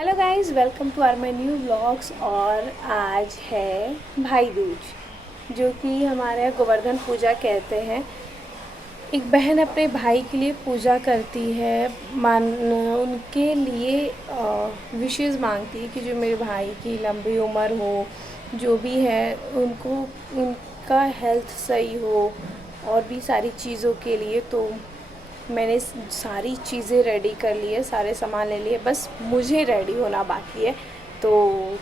Hello guys, welcome to our my new vlogs. और आज है भाई दूज, जो कि हमारे यहाँ गोवर्धन पूजा कहते हैं। एक बहन अपने भाई के लिए पूजा करती है, उनके लिए विशेज़ मांगती है कि जो मेरे भाई की लंबी उम्र हो, जो भी है उनको उनका हेल्थ सही हो और भी सारी चीज़ों के लिए। तो मैंने सारी चीज़ें रेडी कर ली है, सारे सामान ले लिए, बस मुझे रेडी होना बाकी है। तो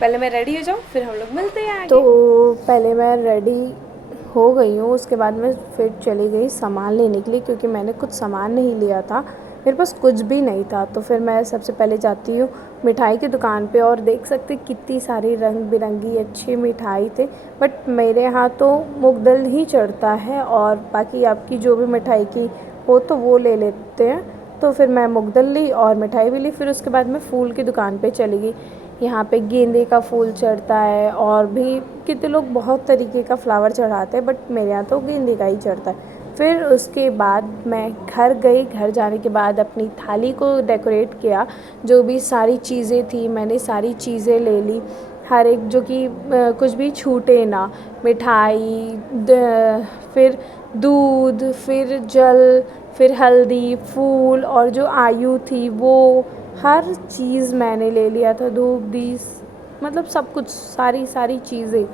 पहले मैं रेडी हो जाऊँ, फिर हम लोग मिलते हैं आगे। तो पहले मैं रेडी हो गई हूँ, उसके बाद मैं फिर चली गई सामान लेने के लिए, क्योंकि मैंने कुछ सामान नहीं लिया था, मेरे पास कुछ भी नहीं था। तो फिर मैं सबसे पहले जाती हूँ मिठाई की दुकान पे, और देख सकते कितनी सारी रंग बिरंगी अच्छी मिठाई थे। बट मेरे यहाँ तो मूंग दाल ही चढ़ता है, और बाकी आपकी जो भी मिठाई की हो तो वो ले लेते हैं। तो फिर मैं मूंग दाल ली और मिठाई भी ली। फिर उसके बाद मैं फूल की दुकान पे चली गई। यहाँ पे गेंदे का फूल चढ़ता है, और भी कितने लोग बहुत तरीके का फ्लावर चढ़ाते हैं, बट मेरे यहाँ तो गेंदे का ही चढ़ता है। फिर उसके बाद मैं घर गई। घर जाने के बाद अपनी थाली को डेकोरेट किया, जो भी सारी चीज़ें थी मैंने सारी चीज़ें ले ली, हर एक जो कि कुछ भी छूटे ना। मिठाई, फिर दूध, फिर जल, फिर हल्दी, फूल, और जो आयु थी वो हर चीज़ मैंने ले लिया था। धूप दीस मतलब सब कुछ, सारी चीज़ें,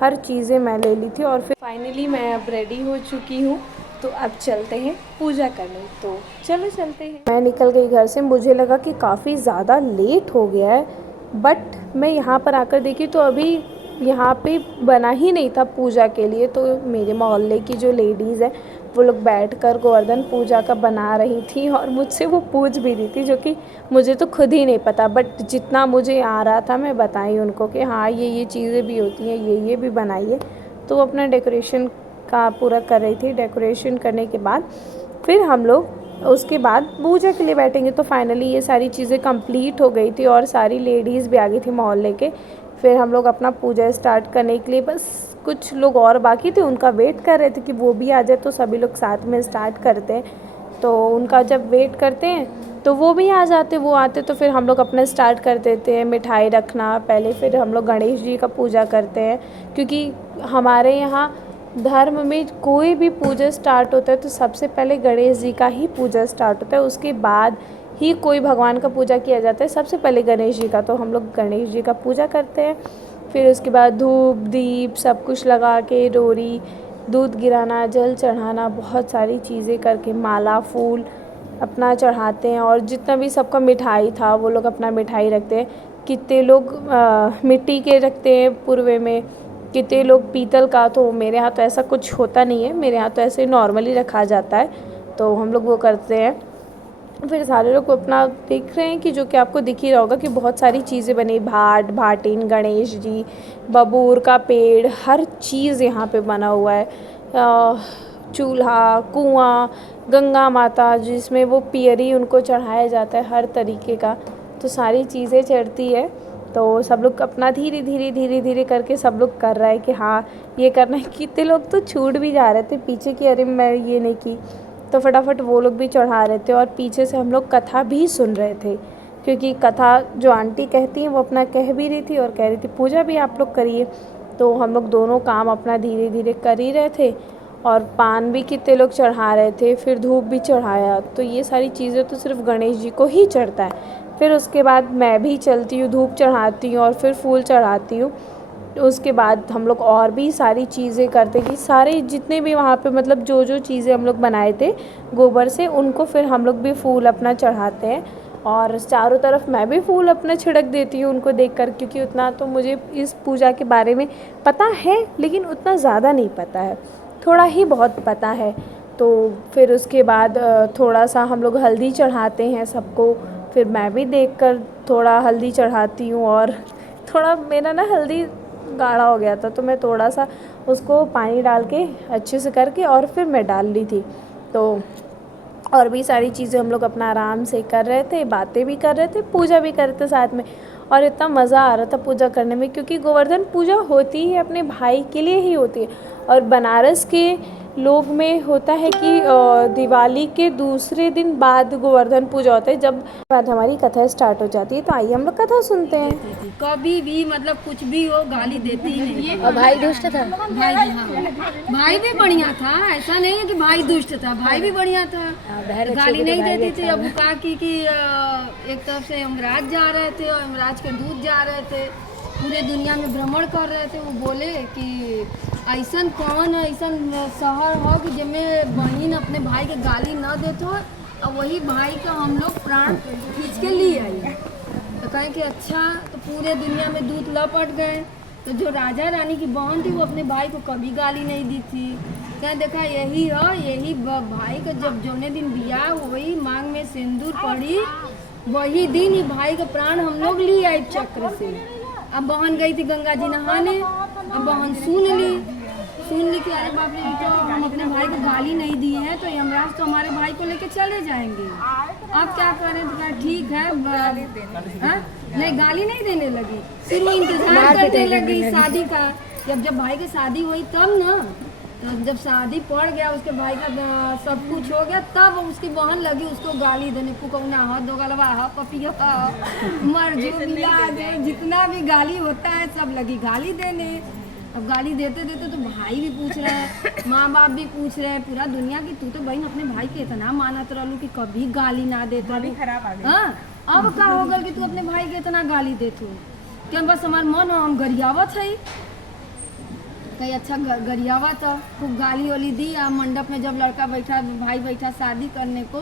हर चीज़ें मैं ले ली थी। और फिर फाइनली मैं अब रेडी हो चुकी हूँ, तो अब चलते हैं पूजा करने। तो चलो चलते हैं। मैं निकल गई घर से, मुझे लगा कि काफ़ी ज़्यादा लेट हो गया है, बट मैं यहाँ पर आकर देखी तो अभी यहाँ पे बना ही नहीं था पूजा के लिए। तो मेरे मोहल्ले की जो लेडीज़ है वो लोग बैठकर गोवर्धन पूजा का बना रही थी, और मुझसे वो पूछ भी रही थी, जो कि मुझे तो खुद ही नहीं पता, बट जितना मुझे आ रहा था मैं बताई उनको कि हाँ ये चीज़ें भी होती हैं, ये भी बनाइए। तो वो अपना डेकोरेशन का पूरा कर रही थी। डेकोरेशन करने के बाद फिर हम लोग उसके बाद पूजा के लिए बैठेंगे। तो फाइनली ये सारी चीज़ें कंप्लीट हो गई थी, और सारी लेडीज़ भी आ गई थी मोहल्ले के। फिर हम लोग अपना पूजा स्टार्ट करने के लिए, बस कुछ लोग और बाकी थे, उनका वेट कर रहे थे कि वो भी आ जाए तो सभी लोग साथ में स्टार्ट करते हैं। तो उनका जब वेट करते हैं तो वो भी आ जाते, वो आते तो फिर हम लोग अपना स्टार्ट कर देते हैं मिठाई रखना पहले। फिर हम लोग गणेश जी का पूजा करते हैं, क्योंकि हमारे यहाँ धर्म में कोई भी पूजा स्टार्ट होता है तो सबसे पहले गणेश जी का ही पूजा स्टार्ट होता है, उसके बाद ही कोई भगवान का पूजा किया जाता है, सबसे पहले गणेश जी का। तो हम लोग गणेश जी का पूजा करते हैं। फिर उसके बाद धूप दीप सब कुछ लगा के, डोरी, दूध गिराना, जल चढ़ाना, बहुत सारी चीज़ें करके, माला फूल अपना चढ़ाते हैं। और जितना भी सबका मिठाई था वो लोग अपना मिठाई रखते हैं। कितने लोग मिट्टी के रखते हैं पूर्वे में, कितने लोग पीतल का। तो मेरे यहाँ तो ऐसा कुछ होता नहीं है, मेरे यहाँ तो ऐसे नॉर्मली रखा जाता है, तो हम लोग वो करते हैं। फिर सारे लोग अपना देख रहे हैं कि जो कि आपको दिख ही रहा होगा कि बहुत सारी चीज़ें बनी, भाट भाटिन, गणेश जी, बबूर का पेड़, हर चीज़ यहाँ पे बना हुआ है। चूल्हा, कुआँ, गंगा माता जिसमें वो पियरी उनको चढ़ाया जाता है हर तरीके का, तो सारी चीज़ें चढ़ती है। तो सब लोग अपना धीरे धीरे करके सब लोग कर रहा है कि हाँ ये करना है। कितने लोग तो छूट भी जा रहे थे पीछे की, अरे मैं ये नहीं की, तो फटाफट वो लोग भी चढ़ा रहे थे। और पीछे से हम लोग कथा भी सुन रहे थे, क्योंकि कथा जो आंटी कहती हैं वो अपना कह भी रही थी और कह रही थी पूजा भी आप लोग करिए। तो हम लोग दोनों काम अपना धीरे धीरे कर ही रहे थे। और पान भी कितने लोग चढ़ा रहे थे, फिर धूप भी चढ़ाया। तो ये सारी चीज़ें तो सिर्फ गणेश जी को ही चढ़ता है। फिर उसके बाद मैं भी चलती हूँ, धूप चढ़ाती हूँ और फिर फूल चढ़ाती हूँ। उसके बाद हम लोग और भी सारी चीज़ें करते कि सारे जितने भी वहाँ पे मतलब जो चीज़ें हम लोग बनाए थे गोबर से, उनको फिर हम लोग भी फूल अपना चढ़ाते हैं। और चारों तरफ मैं भी फूल अपना छिड़क देती हूँ उनको देखकर, क्योंकि उतना तो मुझे इस पूजा के बारे में पता है, लेकिन उतना ज़्यादा नहीं पता है, थोड़ा ही बहुत पता है। तो फिर उसके बाद थोड़ा सा हम लोग हल्दी चढ़ाते हैं सबको। फिर मैं भी देखकर थोड़ा हल्दी चढ़ाती हूँ। और थोड़ा मेरा ना हल्दी गाढ़ा हो गया था, तो मैं थोड़ा सा उसको पानी डाल के अच्छे से करके और फिर मैं डाल ली थी। तो और भी सारी चीज़ें हम लोग अपना आराम से कर रहे थे, बातें भी कर रहे थे, पूजा भी कर रहे थे साथ में। और इतना मज़ा आ रहा था पूजा करने में, क्योंकि गोवर्धन पूजा होती ही अपने भाई के लिए ही होती है। और बनारस के लोग में होता है कि दिवाली के दूसरे दिन बाद गोवर्धन पूजा होता है, जब बाद हमारी कथा स्टार्ट हो जाती है। तो आइए हम लोग कथा सुनते हैं। कभी भी मतलब कुछ भी हो गाली देती ही नहीं। और भाई दुष्ट था? भाई, हाँ, भाई भी बढ़िया था, ऐसा नहीं है कि भाई दुष्ट था, भाई भी बढ़िया था, गाली नहीं देती थी। अब कहा कि एक तरफ से यमराज जा रहे थे और यमराज के दूत जा रहे थे, पूरे दुनिया में भ्रमण कर रहे थे। वो बोले कि ऐसा कौन ऐसा शहर हो कि जिसमें बहन अपने भाई के गाली न देते हो, और वही भाई का हम लोग प्राण खींच के लिए आए। तो कहें कि अच्छा, तो पूरे दुनिया में दूत लपट गए। तो जो राजा रानी की बहन थी वो अपने भाई को कभी गाली नहीं दी थी। क्या देखा, यही है, यही भाई का जब जौने दिन बियाह हुई, मांग में सिंदूर पड़ी, वही दिन ही भाई का प्राण हम लोग लिए आए चक्र से। अब बहन गई थी गंगा जी नहाने, अब बहन सुन ली कि अरे बाप रे, तो हम अपने भाई को गाली नहीं दिए हैं, तो यमराज तो हमारे भाई को लेके चले जाएंगे, अब क्या करें। तो कहा ठीक है, नहीं गाली नहीं देने लगी, फिर वो इंतजार करने लगी शादी का। जब भाई की शादी हुई तब ना, तो जब शादी पड़ गया, उसके भाई का सब कुछ हो गया, तब उसकी बहन लगी उसको गाली देने, पुकौना हो, दोगलवा हो, पपिया हो, मरजू मिला दे, जितना भी गाली होता है सब लगी गाली देने। अब गाली देते देते तो भाई भी पूछ रहे हैं, माँ बाप भी पूछ रहे हैं, पूरा दुनिया की तू तो बहन अपने भाई के इतना मानत रहलू कि कभी गाली ना देता। हाँ, अब का हो गल कि तू अपने भाई के इतना गाली देतू? क्या बस हमार मन हो, हम गरियावत है कहीं अच्छा गरियावा था, खूब गाली वाली दी। आ मंडप में जब लड़का बैठा, भाई बैठा शादी करने को,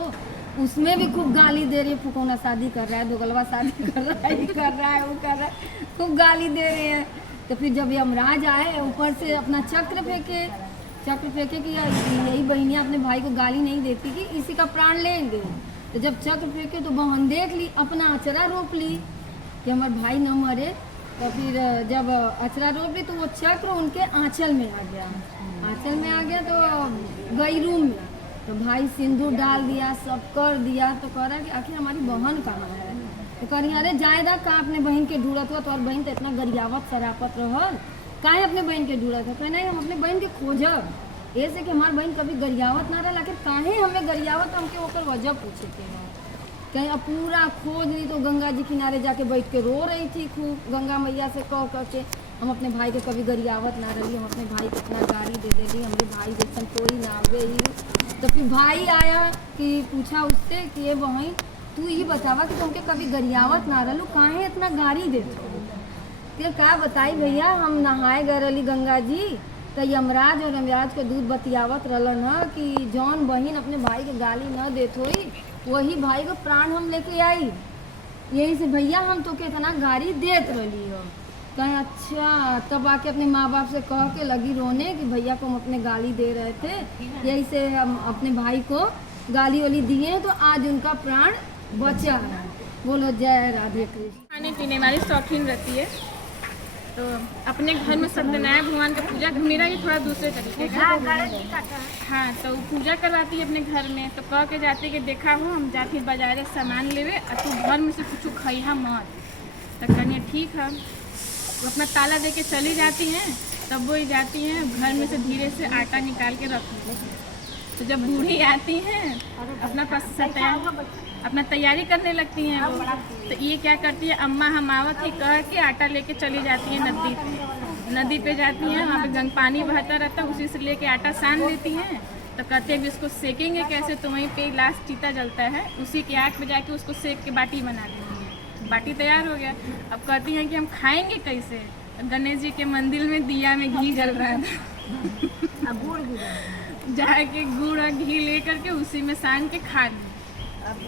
उसमें भी खूब गाली दे रही है, फुकौना शादी कर रहा है, दोगलवा शादी कर रहा है, ये कर रहा है, वो कर रहा है, खूब गाली दे रहे हैं। तो फिर जब यमराज आए, ऊपर से अपना चक्र फेंके कि यही बहनियाँ अपने भाई को गाली नहीं देती कि इसी का प्राण लेंगे। तो जब चक्र फेंके तो बहन देख ली, अपना अचरा रोप ली कि हमारे भाई न मरे। तो फिर जब अचरा रोप ली तो वो चक्र उनके आंचल में आ गया, तो गई रूम में, तो भाई सिंदूर डाल दिया, सब कर दिया। तो कह रहा कि आखिर हमारी बहन कहाँ है? तो कह रही अरे जायदा का अपने बहन के ढूंढत हुआ, तो और बहन तो इतना गरियावत सरापत रहल, काहे अपने बहन के ढूंढत है? कहना हम अपने बहन के खोजब, ऐसे कि हमारी बहन कभी गरियावत ना रहा, आखिर काहे हमें गरियावत, हमके ओकर वजह पूछे के है। कहीं अब पूरा खोज ली तो गंगा जी किनारे जाके बैठ के रो रही थी खूब, गंगा मैया से कह के हम अपने भाई के कभी गरियावत ना रही, हम अपने भाई को इतना गाली दे देली, हमारे भाई जैसा कोई ना आवे ही। तो फिर भाई आया कि पूछा उससे कि ये बहन तू ये बतावा कि तुमके कभी गरियावत ना रहलू, काहे इतना गाली देते? फिर क्या बताई भैया, हम नहाए गए रही गंगा जी, तो यमराज और यमराज के दूध बतियावत रहलन ह कि जौन बहन अपने भाई के गाली न देत होई, वही भाई को प्राण हम लेके आई, यही से भैया हम तो के इतना गाली देत रही हो। कहीं अच्छा, तब आके अपने माँ बाप से कह के लगी रोने कि भैया को हम अपने गाली दे रहे थे, यही से हम अपने भाई को गाली वाली दिए तो आज उनका प्राण बचा है। बोलो जय राधे कृष्ण। खाने पीने वाली शौकीन रहती है, तो अपने घर में सत्यनारायण भगवान का पूजा, मेरा ये थोड़ा दूसरे तरीके का। हाँ, तो पूजा करवाती है अपने घर में, तो कह के जाती है कि देखा हो हम जाती बाजार सामान लेवे और तू घर में से कुछ खइहा मत। तो कहनी ठीक है, वो अपना ताला दे के चली जाती हैं, तब वो जाती हैं घर में से धीरे से आटा निकाल के रख लेती। तो जब बूढ़ी आती हैं अपना तैयारी करने लगती हैं वो, तो ये क्या करती है, अम्मा हम आवत ही कह के आटा लेके चली जाती है नदी पे जाती हैं, वहाँ पे पानी बहता रहता है, उसी से लेके आटा सान लेती हैं। तो कहते हैं कि इसको सेकेंगे कैसे, तो वहीं पे लास्ट चीता जलता है, उसी के आग पे जाके उसको सेक के बाटी बना देती हैं। बाटी तैयार हो गया, अब कहती हैं कि हम खाएंगे कैसे? गणेश जी के मंदिर में दिया में घी जल रहा था जाके गुड़ और घी ले करके उसी में सान के खा ली।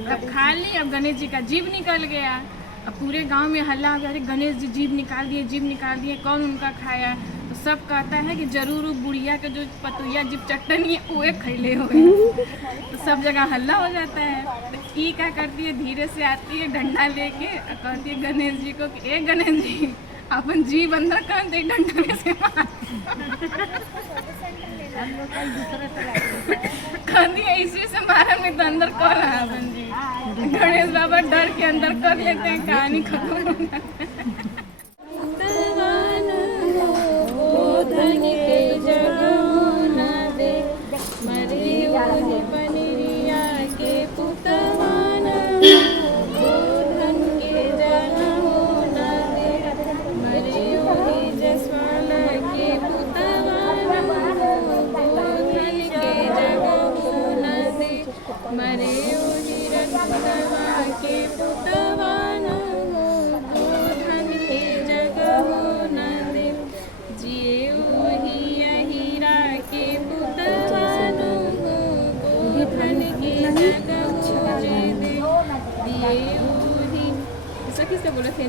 अब खा ली, अब गणेश जी का जीभ निकल गया। अब पूरे गांव में हल्ला हो गया, अरे गणेश जी जीभ निकाल दिए, कौन उनका खाया? तो सब कहता है कि जरूर वो बुढ़िया का जो पतुया जीभ चट्टनी है वो खैले हो। तो सब जगह हल्ला हो जाता है। तो ये क्या करती है, धीरे से आती है डंडा लेके, कहती है गणेश जी को कि ए गणेश जी अपन जीभ अंदर कर दे, डंडा से मार। इसी से मारा में तो अंदर कर रहा है अपन जी। गणेश बाबा डर के अंदर कर लेते हैं, कहानी खत्म हो जाती है।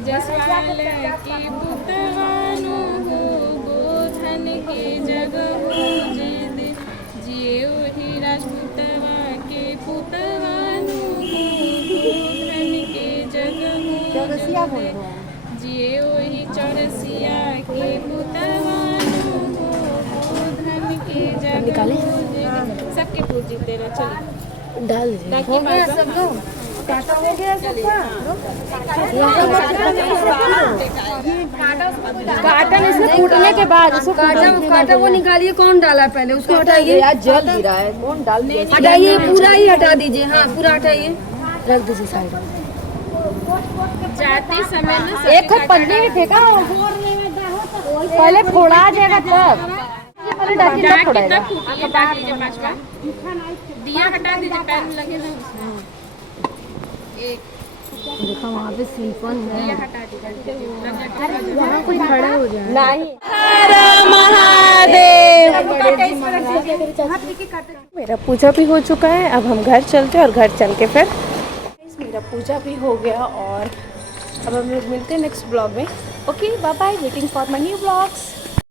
जसवाल के पुतवानु हो गोधन के जग हो जिए वही राजपुतवा के पुतवानु हो गोधन के जग हो जिए वही चौरसिया के पुतवानु हो गोधन के जग हो सबके पूज जीते रहे। चलिए डाल हो गया सब लोग काटा हो गया सबका काटन इसमें कूटने के बाद उसको काटा वो निकालिए। कौन डाला पहले उसको हटाइए। जल गिरा है कौन डाल दिया? हटाइए पूरा ही हटा दीजिए। हाँ पूरा हटाइए रख दीजिए साइड में। जाते समय ना एक पन्नी में फेंका पहले फोड़ा जाएगा तब डाक तब फूटिए डाक लीजिए 5 बार दिया हटा दीजिए पैर में लगे ना उसमें एक देखो वहाँ पे सिलिकॉन है। दिया हटा दीजिए कोई खड़ा हो जाए नहीं। मेरा पूजा भी हो चुका है। अब हम घर चलते हैं और घर चल के फिर मेरा पूजा भी हो गया और अब हम लोग मिलते हैं नेक्स्ट ब्लॉग में। Okay bye bye, waiting for my new blogs.